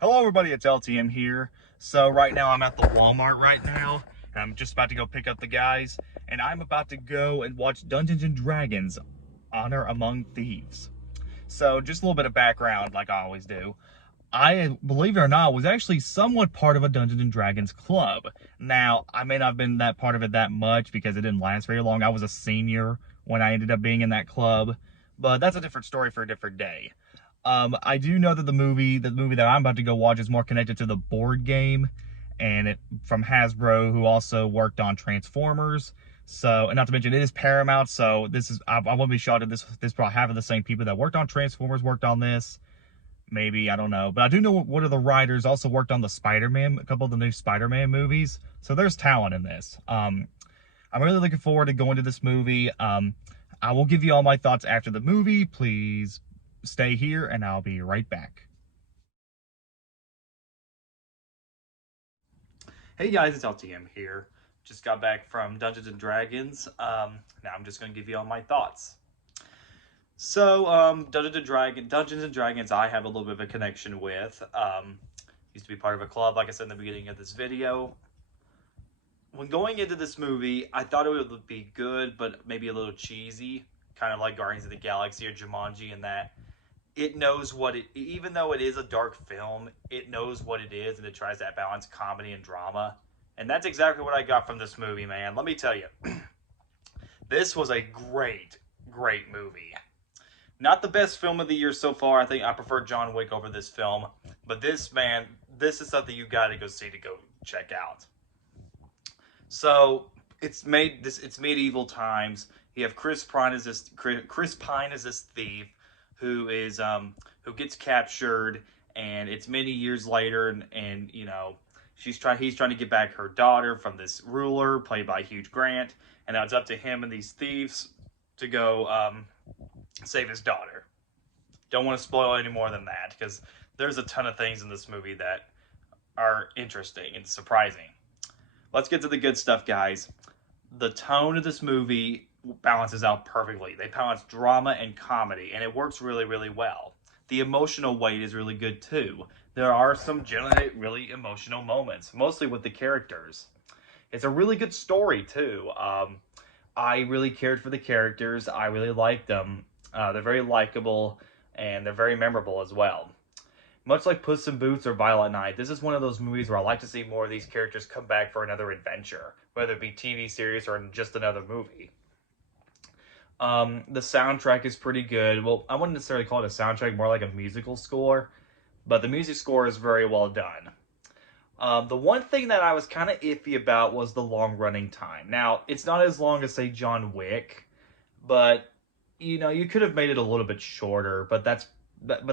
Hello everybody, it's LTM here. So right now I'm at the Walmart right now. And I'm just about to go pick up the guys. And I'm about to go and watch Dungeons and Dragons Honor Among Thieves. So just a little bit of background like I always do. I, believe it or not, was actually somewhat part of a Dungeons and Dragons club. Now, I may not have been that part of it that much because it didn't last very long. I was a senior when I ended up being in that club. But that's a different story for a different day. I do know that the movie that I'm about to go watch is more connected to the board game, and it from Hasbro, who also worked on Transformers. So, and not to mention, it is Paramount. So this is I wouldn't be shocked if this probably half of the same people that worked on Transformers worked on this. Maybe I don't know, but I do know one of the writers also worked on the Spider-Man, a couple of the new Spider-Man movies. So there's talent in this. I'm really looking forward to going to this movie. I will give you all my thoughts after the movie. Please stay here and I'll be right back. Hey guys, it's LTM here. Just got back from Dungeons and Dragons. Now I'm just going to give you all my thoughts. So, Dungeons and Dragons, I have a little bit of a connection with. Used to be part of a club, like I said in the beginning of this video. When going into this movie, I thought it would be good, but maybe a little cheesy, kind of like Guardians of the Galaxy or Jumanji, in that it knows what it, even though it is a dark film, it knows what it is, and it tries to balance comedy and drama. And that's exactly what I got from this movie, man. Let me tell you, this was a great movie. Not the best film of the year so far. I think I prefer John Wick over this film. But this, man, this is something you got to go see, to go check out. So it's medieval times. You have Chris Pine as this thief who gets captured, and it's many years later, and you know he's trying to get back her daughter from this ruler played by Hugh Grant, and now it's up to him and these thieves to go save his daughter. Don't want to spoil any more than that because there's a ton of things in this movie that are interesting and surprising. Let's get to the good stuff, guys. The tone of this movie balances out perfectly. They balance drama and comedy, and it works really well. The emotional weight is really good too. There are some generally really emotional moments, mostly with the characters. It's a really good story too. I really cared for the characters. I really liked them. They're very likable, and they're very memorable as well. Much like Puss in Boots or Violent Night, this is one of those movies where I like to see more of these characters come back for another adventure, whether it be TV series or just another movie. The soundtrack is pretty good. Well, I wouldn't necessarily call it a soundtrack, more like a musical score, but the music score is very well done. The one thing that I was kind of iffy about was the long running time. Now, it's not as long as, say, John Wick, but, you know, you could have made it a little bit shorter, but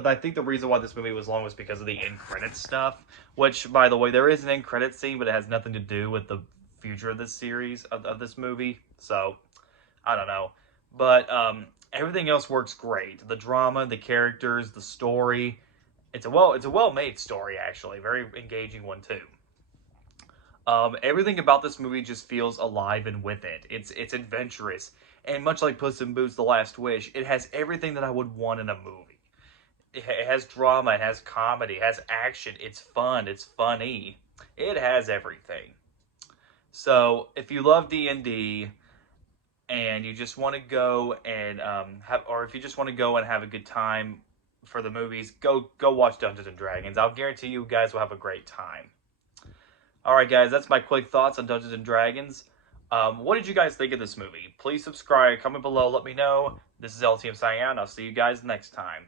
I think the reason why this movie was long was because of the end credits stuff, which, by the way, there is an end credits scene, but it has nothing to do with the future of this series, of this movie, so, I don't know. But everything else works great. The drama, the characters, the story. It's a well-made story, actually. Very engaging one, too. Everything about this movie just feels alive and with it. It's adventurous. And much like Puss in Boots: The Last Wish, it has everything that I would want in a movie. It has drama, it has comedy, it has action, it's fun, it's funny. It has everything. So, if you love D&D, and you just want to go and if you just want to go and have a good time for the movies, go watch Dungeons and Dragons. I'll guarantee you guys will have a great time. All right, guys, that's my quick thoughts on Dungeons and Dragons. What did you guys think of this movie? Please subscribe, comment below, let me know. This is LTM signing out, and I'll see you guys next time.